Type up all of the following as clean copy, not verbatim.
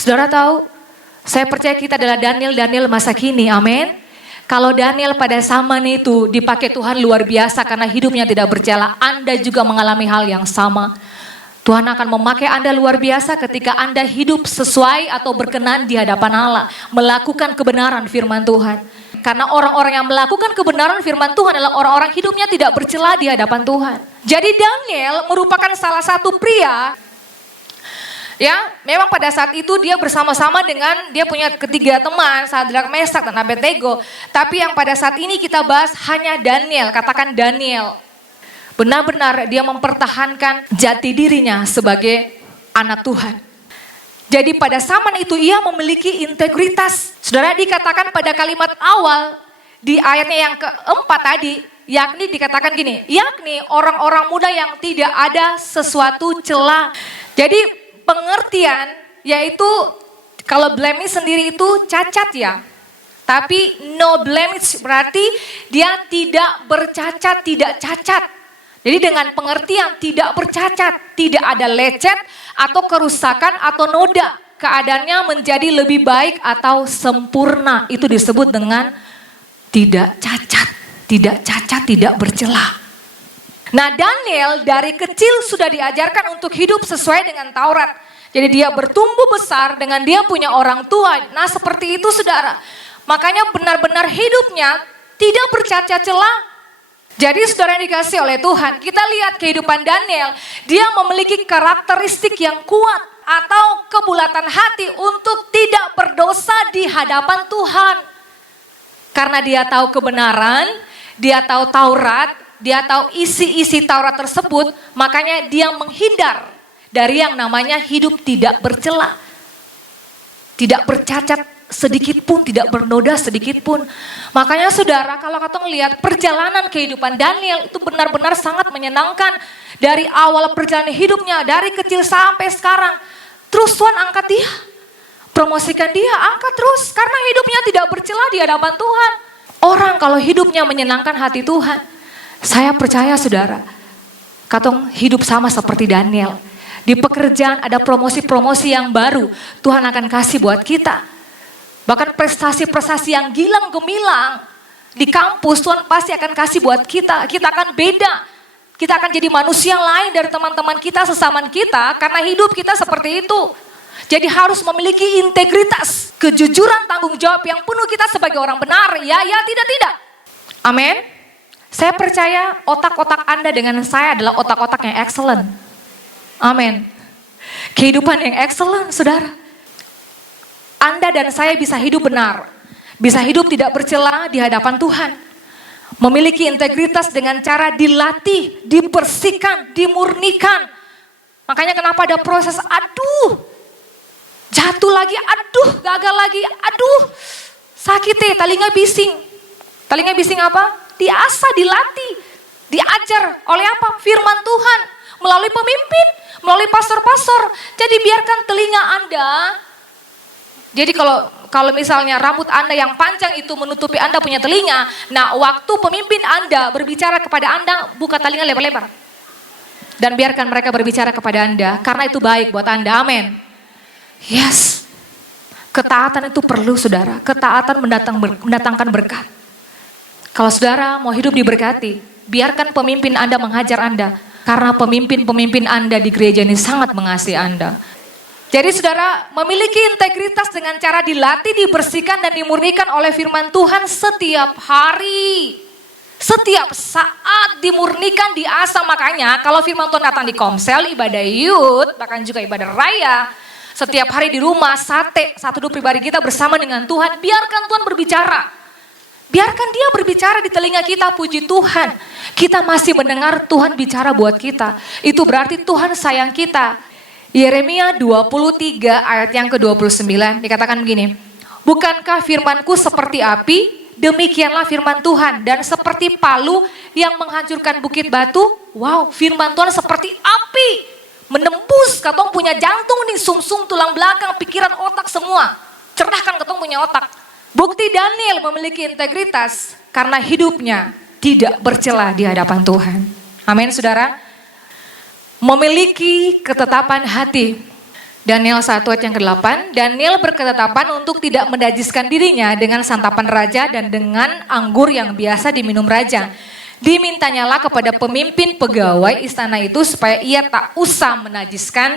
Saudara tahu, saya percaya kita adalah Daniel masa kini, amin. Kalau Daniel pada zaman itu dipakai Tuhan luar biasa karena hidupnya tidak bercela, Anda juga mengalami hal yang sama. Tuhan akan memakai Anda luar biasa ketika Anda hidup sesuai atau berkenan di hadapan Allah, melakukan kebenaran firman Tuhan. Karena orang-orang yang melakukan kebenaran firman Tuhan adalah orang-orang hidupnya tidak bercela di hadapan Tuhan. Jadi Daniel merupakan salah satu pria, ya, memang pada saat itu dia bersama-sama dengan dia punya ketiga teman, Sadrak, Mesak, dan Abednego. Tapi yang pada saat ini kita bahas hanya Daniel, katakan Daniel. Benar-benar dia mempertahankan jati dirinya sebagai anak Tuhan. Jadi pada zaman itu ia memiliki integritas. Saudara, dikatakan pada kalimat awal di ayatnya yang keempat tadi, yakni dikatakan gini, yakni orang-orang muda yang tidak ada sesuatu cela. Jadi pengertian yaitu kalau blemish sendiri itu cacat ya. Tapi no blemish berarti dia tidak bercacat, tidak cacat. Jadi dengan pengertian tidak bercacat, tidak ada lecet atau kerusakan atau noda. Keadaannya menjadi lebih baik atau sempurna. Itu disebut dengan tidak cacat, tidak bercela. Nah, Daniel dari kecil sudah diajarkan untuk hidup sesuai dengan Taurat. Jadi dia bertumbuh besar dengan dia punya orang tua. Nah, seperti itu saudara. Makanya benar-benar hidupnya tidak bercacat celah. Jadi saudara yang dikasih oleh Tuhan, kita lihat kehidupan Daniel, dia memiliki karakteristik yang kuat atau kebulatan hati untuk tidak berdosa di hadapan Tuhan. Karena dia tahu kebenaran, dia tahu Taurat, dia tahu isi-isi Taurat tersebut, makanya dia menghindar dari yang namanya hidup tidak bercela. Tidak bercacat sedikit pun, tidak bernoda sedikit pun. Makanya saudara, kalau kita lihat perjalanan kehidupan Daniel itu benar-benar sangat menyenangkan. Dari awal perjalanan hidupnya, dari kecil sampai sekarang. Terus Tuhan angkat dia, promosikan dia, angkat terus. Karena hidupnya tidak bercela di hadapan Tuhan. Orang kalau hidupnya menyenangkan hati Tuhan, saya percaya saudara, katong hidup sama seperti Daniel. Di pekerjaan ada promosi-promosi yang baru, Tuhan akan kasih buat kita. Bahkan prestasi-prestasi yang gilang gemilang di kampus Tuhan pasti akan kasih buat kita. Kita akan beda. Kita akan jadi manusia lain dari teman-teman kita, sesamaan kita. Karena hidup kita seperti itu. Jadi harus memiliki integritas, kejujuran, tanggung jawab yang penuh kita sebagai orang benar. Ya, tidak. Amin. Saya percaya otak-otak Anda dengan saya adalah otak-otak yang excellent. Amin. Kehidupan yang excellent, saudara. Anda dan saya bisa hidup benar, bisa hidup tidak bercela di hadapan Tuhan. Memiliki integritas dengan cara dilatih, dibersihkan, dimurnikan. Makanya kenapa ada proses jatuh lagi, gagal lagi, sakit telinga bising. Telinga bising apa? Diasah, dilatih, diajar oleh apa? Firman Tuhan, melalui pemimpin, melalui pastor-pastor. Jadi biarkan telinga Anda. Jadi kalau misalnya rambut Anda yang panjang itu menutupi Anda punya telinga, nah waktu pemimpin Anda berbicara kepada Anda, buka telinga lebar-lebar. Dan biarkan mereka berbicara kepada Anda, karena itu baik buat Anda, amin. Yes, ketaatan itu perlu saudara, ketaatan mendatangkan berkat. Kalau saudara mau hidup diberkati, biarkan pemimpin Anda menghajar Anda, karena pemimpin-pemimpin Anda di gereja ini sangat mengasihi Anda. Jadi saudara memiliki integritas dengan cara dilatih, dibersihkan dan dimurnikan oleh firman Tuhan setiap hari. Setiap saat dimurnikan, diasah. Makanya kalau firman Tuhan datang di komsel, ibadah youth, bahkan juga ibadah raya. Setiap hari di rumah, satu hidup pribadi kita bersama dengan Tuhan. Biarkan Tuhan berbicara. Biarkan dia berbicara di telinga kita, puji Tuhan. Kita masih mendengar Tuhan bicara buat kita. Itu berarti Tuhan sayang kita. Yeremia 23 ayat yang ke-29 dikatakan begini. Bukankah firmanku seperti api? Demikianlah firman Tuhan. Dan seperti palu yang menghancurkan bukit batu. Wow, firman Tuhan seperti api. Menembus, katong punya jantung nih, sungsung, tulang belakang, pikiran, otak semua. Cerahkan katong punya otak. Bukti Daniel memiliki integritas karena hidupnya tidak bercela di hadapan Tuhan. Amin saudara. Memiliki ketetapan hati. Daniel 1 ayat yang ke-8, Daniel berketetapan untuk tidak menajiskan dirinya dengan santapan raja dan dengan anggur yang biasa diminum raja. Dimintanyalah kepada pemimpin pegawai istana itu supaya ia tak usah menajiskan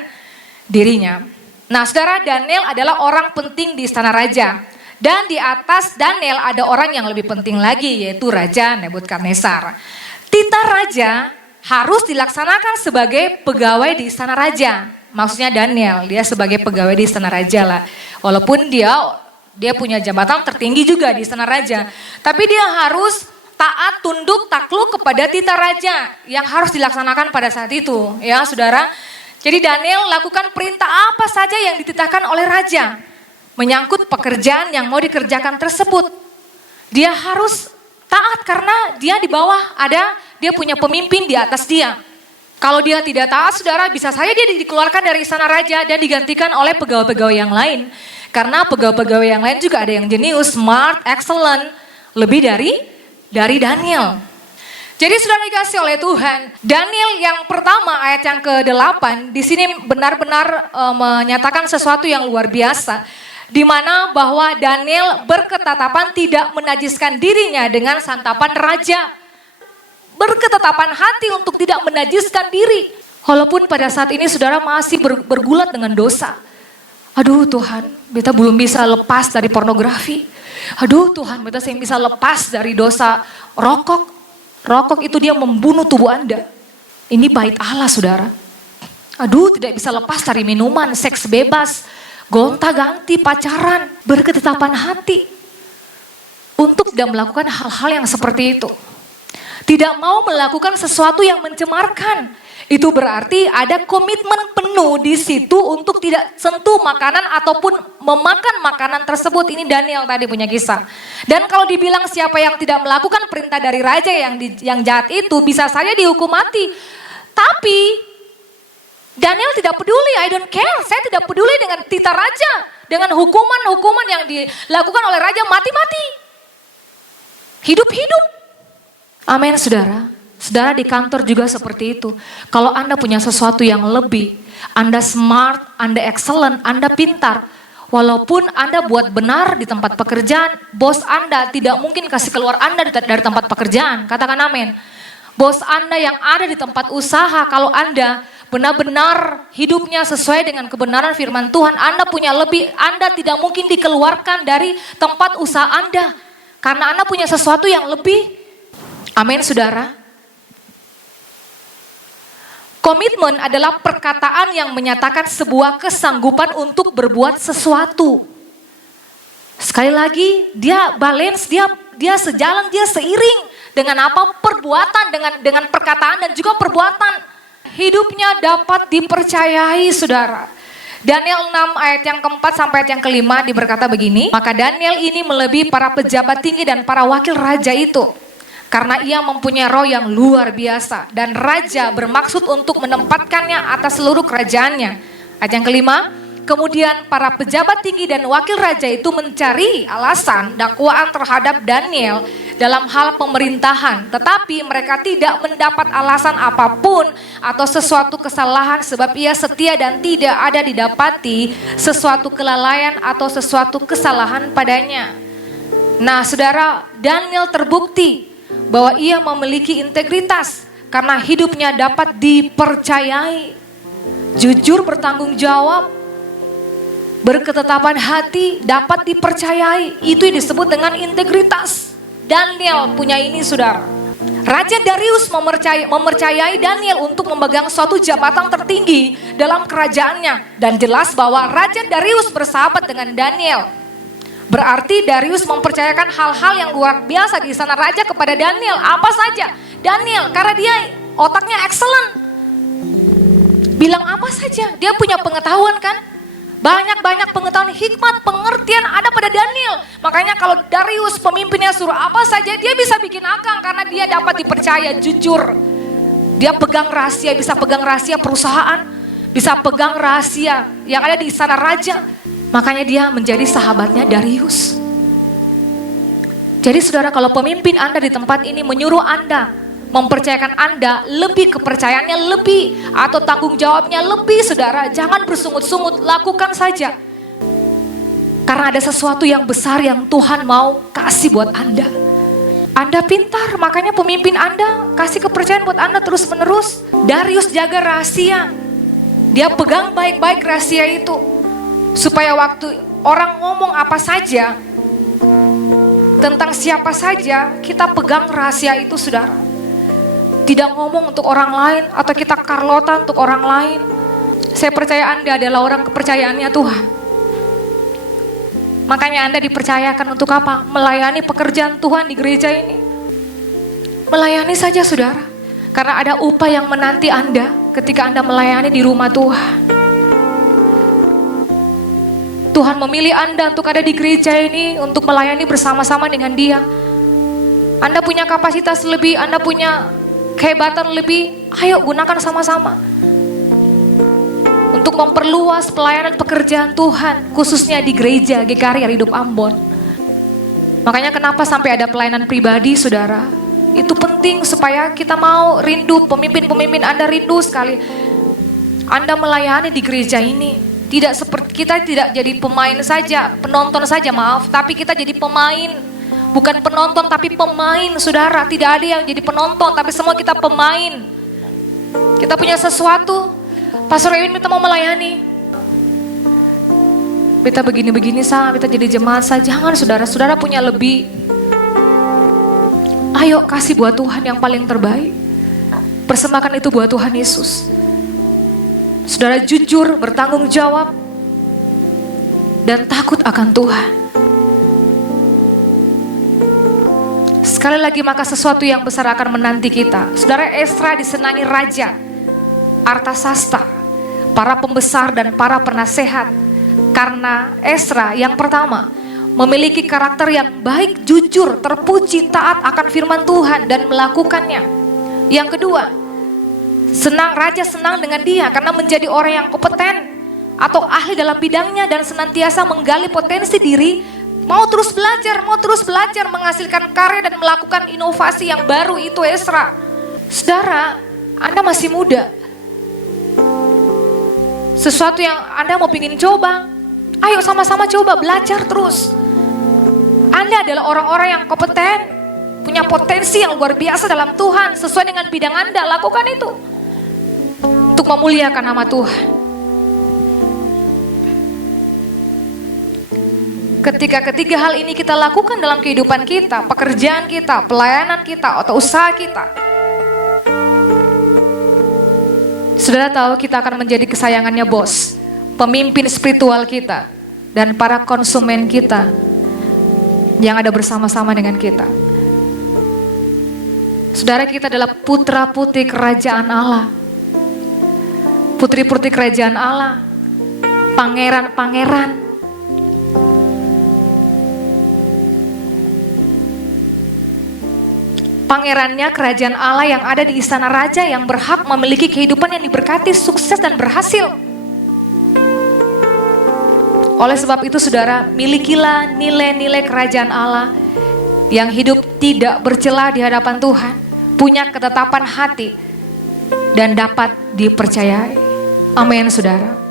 dirinya. Nah, saudara, Daniel adalah orang penting di istana raja. Dan di atas Daniel ada orang yang lebih penting lagi, yaitu Raja Nebukadnezar. Titah raja harus dilaksanakan sebagai pegawai di istana raja. Maksudnya Daniel, dia sebagai pegawai di istana raja lah. Walaupun dia punya jabatan tertinggi juga di istana raja. Tapi dia harus taat, tunduk, takluk kepada titah raja yang harus dilaksanakan pada saat itu. Ya saudara, jadi Daniel lakukan perintah apa saja yang dititahkan oleh raja. Menyangkut pekerjaan yang mau dikerjakan tersebut. Dia harus taat karena dia di bawah dia punya pemimpin di atas dia. Kalau dia tidak taat, saudara, bisa saja dia dikeluarkan dari istana raja dan digantikan oleh pegawai-pegawai yang lain. Karena pegawai-pegawai yang lain juga ada yang jenius, smart, excellent, lebih dari Daniel. Jadi saudara dikasih oleh Tuhan, Daniel yang pertama ayat yang ke-8 di sini benar-benar menyatakan sesuatu yang luar biasa. Di mana bahwa Daniel berketetapan tidak menajiskan dirinya dengan santapan raja. Berketetapan hati untuk tidak menajiskan diri. Walaupun pada saat ini saudara masih bergulat dengan dosa. Aduh Tuhan, beta belum bisa lepas dari pornografi. Aduh Tuhan, beta saya bisa lepas dari dosa rokok. Rokok itu dia membunuh tubuh Anda. Ini bait Allah saudara. Aduh, tidak bisa lepas dari minuman, seks bebas, gonta-ganti, pacaran. Berketetapan hati untuk tidak melakukan hal-hal yang seperti itu. Tidak mau melakukan sesuatu yang mencemarkan. Itu berarti ada komitmen penuh di situ untuk tidak sentuh makanan ataupun memakan makanan tersebut. Ini Daniel tadi punya kisah. Dan kalau dibilang siapa yang tidak melakukan perintah dari raja yang jahat itu bisa saja dihukum mati. Tapi Daniel tidak peduli, I don't care. Saya tidak peduli dengan titah raja. Dengan hukuman-hukuman yang dilakukan oleh raja, mati-mati. Hidup-hidup. Amin saudara. Saudara di kantor juga seperti itu. Kalau Anda punya sesuatu yang lebih, Anda smart, Anda excellent, Anda pintar. Walaupun Anda buat benar di tempat pekerjaan, bos Anda tidak mungkin kasih keluar Anda dari tempat pekerjaan. Katakan amin. Bos Anda yang ada di tempat usaha, kalau Anda benar-benar hidupnya sesuai dengan kebenaran firman Tuhan, Anda punya lebih, Anda tidak mungkin dikeluarkan dari tempat usaha Anda. Karena Anda punya sesuatu yang lebih. Amin saudara. Komitmen adalah perkataan yang menyatakan sebuah kesanggupan untuk berbuat sesuatu. Sekali lagi, dia balance, dia sejalan, dia seiring dengan apa? Perbuatan, dengan perkataan dan juga perbuatan. Hidupnya dapat dipercayai saudara. Daniel 6 ayat yang keempat sampai ayat yang kelima berkata begini. Maka Daniel ini melebihi para pejabat tinggi dan para wakil raja itu. Karena ia mempunyai roh yang luar biasa. Dan raja bermaksud untuk menempatkannya atas seluruh kerajaannya. Ayat yang kelima. Kemudian para pejabat tinggi dan wakil raja itu mencari alasan dakwaan terhadap Daniel dalam hal pemerintahan. Tetapi mereka tidak mendapat alasan apapun atau sesuatu kesalahan sebab ia setia dan tidak ada didapati sesuatu kelalaian atau sesuatu kesalahan padanya. Nah saudara, Daniel terbukti bahwa ia memiliki integritas karena hidupnya dapat dipercayai. Jujur, bertanggung jawab, berketetapan hati, dapat dipercayai. Itu yang disebut dengan integritas. Daniel punya ini saudara. Raja Darius mempercayai Daniel untuk memegang suatu jabatan tertinggi dalam kerajaannya. Dan jelas bahwa Raja Darius bersahabat dengan Daniel. Berarti Darius mempercayakan hal-hal yang luar biasa di istana raja kepada Daniel. Apa saja? Daniel, karena dia otaknya excellent. Bilang apa saja, dia punya pengetahuan kan? Banyak-banyak pengetahuan, hikmat, pengertian ada pada Daniel. Makanya kalau Darius pemimpinnya suruh apa saja, dia bisa bikin akal karena dia dapat dipercaya, jujur. Dia pegang rahasia, bisa pegang rahasia perusahaan, bisa pegang rahasia yang ada di istana raja. Makanya dia menjadi sahabatnya Darius. Jadi saudara, kalau pemimpin Anda di tempat ini menyuruh Anda mempercayakan Anda, lebih kepercayaannya lebih, atau tanggung jawabnya lebih, saudara. Jangan bersungut-sungut, lakukan saja. Karena ada sesuatu yang besar yang Tuhan mau kasih buat Anda. Anda pintar, makanya pemimpin Anda kasih kepercayaan buat Anda terus menerus. Darius jaga rahasia. Dia pegang baik-baik rahasia itu. Supaya waktu orang ngomong apa saja, tentang siapa saja, kita pegang rahasia itu, saudara. Tidak ngomong untuk orang lain, atau kita karlotan untuk orang lain. Saya percaya Anda adalah orang kepercayaannya Tuhan. Makanya Anda dipercayakan untuk apa? Melayani pekerjaan Tuhan di gereja ini. Melayani saja, saudara. Karena ada upah yang menanti Anda ketika Anda melayani di rumah Tuhan. Tuhan memilih Anda untuk ada di gereja ini, untuk melayani bersama-sama dengan Dia. Anda punya kapasitas lebih, Anda punya kehebatan lebih, ayo gunakan sama-sama. Untuk memperluas pelayanan pekerjaan Tuhan, khususnya di gereja GKRI Hidup Ambon. Makanya kenapa sampai ada pelayanan pribadi, saudara? Itu penting supaya kita mau rindu, pemimpin-pemimpin Anda rindu sekali. Anda melayani di gereja ini. Tidak seperti kita tidak jadi pemain saja, penonton saja, maaf. Tapi kita jadi pemain. Bukan penonton tapi pemain, saudara. Tidak ada yang jadi penonton, tapi semua kita pemain. Kita punya sesuatu. Pastor Ewin kita mau melayani. Kita begini-begini kita jadi jemaat saja. Jangan, saudara. Saudara punya lebih. Ayo kasih buat Tuhan yang paling terbaik. Persembahkan itu buat Tuhan Yesus. Saudara jujur, bertanggung jawab, dan takut akan Tuhan. Sekali lagi, maka sesuatu yang besar akan menanti kita. Saudara, Esra disenangi raja Artasasta, para pembesar dan para penasehat. Karena Esra yang pertama memiliki karakter yang baik, jujur, terpuji, taat akan firman Tuhan dan melakukannya. Yang kedua, raja senang dengan dia karena menjadi orang yang kompeten atau ahli dalam bidangnya dan senantiasa menggali potensi diri, mau terus belajar, menghasilkan karya dan melakukan inovasi yang baru. Itu Esra. Saudara, Anda masih muda. Sesuatu yang Anda mau pingin coba, ayo sama-sama coba, belajar terus. Anda adalah orang-orang yang kompeten, punya potensi yang luar biasa dalam Tuhan. Sesuai dengan bidang Anda, lakukan itu untuk memuliakan nama Tuhan. Ketika ketiga hal ini kita lakukan dalam kehidupan kita, pekerjaan kita, pelayanan kita, atau usaha kita, saudara tahu kita akan menjadi kesayangannya bos, pemimpin spiritual kita, dan para konsumen kita yang ada bersama-sama dengan kita. Saudara, kita adalah putra-putri kerajaan Allah. Putri-putri kerajaan Allah, pangeran-pangeran. Pangerannya kerajaan Allah yang ada di istana raja, yang berhak memiliki kehidupan yang diberkati, sukses dan berhasil. Oleh sebab itu, saudara, milikilah nilai-nilai kerajaan Allah yang hidup tidak bercela di hadapan Tuhan, punya ketetapan hati, dan dapat dipercayai. Amin, saudara.